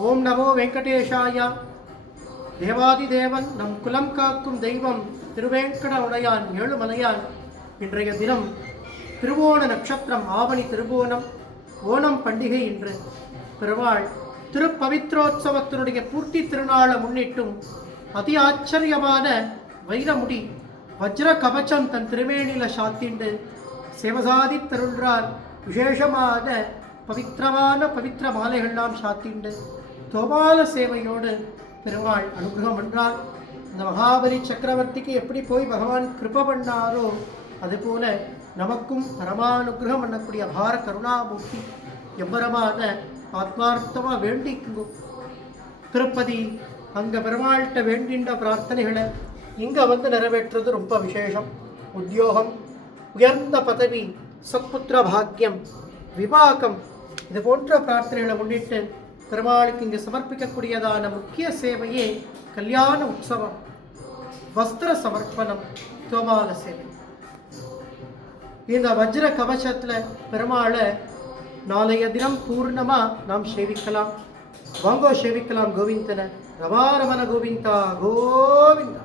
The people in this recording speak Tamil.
ஓம் நமோ வெங்கடேஷாயா. தேவாதிதேவன் நம் குலம் காக்கும் தெய்வம் திருவேங்கட உடையான் ஏழுமலையான். இன்றைய தினம் திருவோண நட்சத்திரம், ஆவணி திருவோணம், ஓணம் பண்டிகை. இன்று பெருமாள் திருப்பவித்ரோத்சவத்தினுடைய பூர்த்தி திருநாளை முன்னிட்டும் அதி ஆச்சரியமான வைரமுடி வஜ்ர கவச்சம் தன் திருவேணில சாத்திண்டு சேவசாதி தருள்றார். விசேஷமான பவித்திர மாலைகள்லாம் சாத்திண்டு தோபால சேவையோடு பெருமாள் அனுகிரகம் என்றார். இந்த மகாபலி சக்கரவர்த்திக்கு எப்படி போய் பகவான் கிருப பண்ணாரோ அதுபோல நமக்கும் பரமானுகிரகம் பண்ணக்கூடிய அபார கருணாமூர்த்தி எவ்வரமான ஆத்மார்த்தமாக வேண்டிக்கும். திருப்பதி அங்கே பெருமாள்கிட்ட வேண்டின்ற பிரார்த்தனைகளை இங்கே வந்து நிறைவேற்றுறது ரொம்ப விசேஷம். உத்தியோகம், உயர்ந்த பதவி, சத்புத்திர பாக்கியம், விவாகம், இது போன்ற பிரார்த்தனைகளை முன்னிட்டு பெருமாளுக்கு இங்கே சமர்ப்பிக்கக்கூடியதான முக்கிய சேவையே கல்யாண உற்சவம், வஸ்திர சமர்ப்பணம், தோமால சேவை. இந்த வஜ்ர கவசத்தில் பெருமாளை நாளைய தினம் பூர்ணமாக நாம் சேவிக்கலாம். வாங்கோ சேவிக்கலாம் கோவிந்தனை. ரமாரமண கோவிந்தா கோவிந்தா.